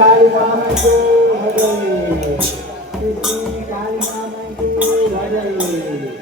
काली मामा को भजय श्री काली मामा को भजय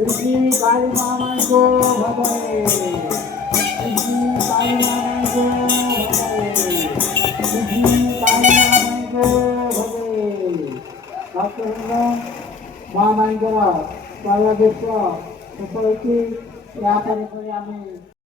श्री काली मामा को भजय श्री काली मामा को भजय श्री काली मामा को भजय भक्तवृंद महामानकर बालादेश सफलती या परिसरी आम्ही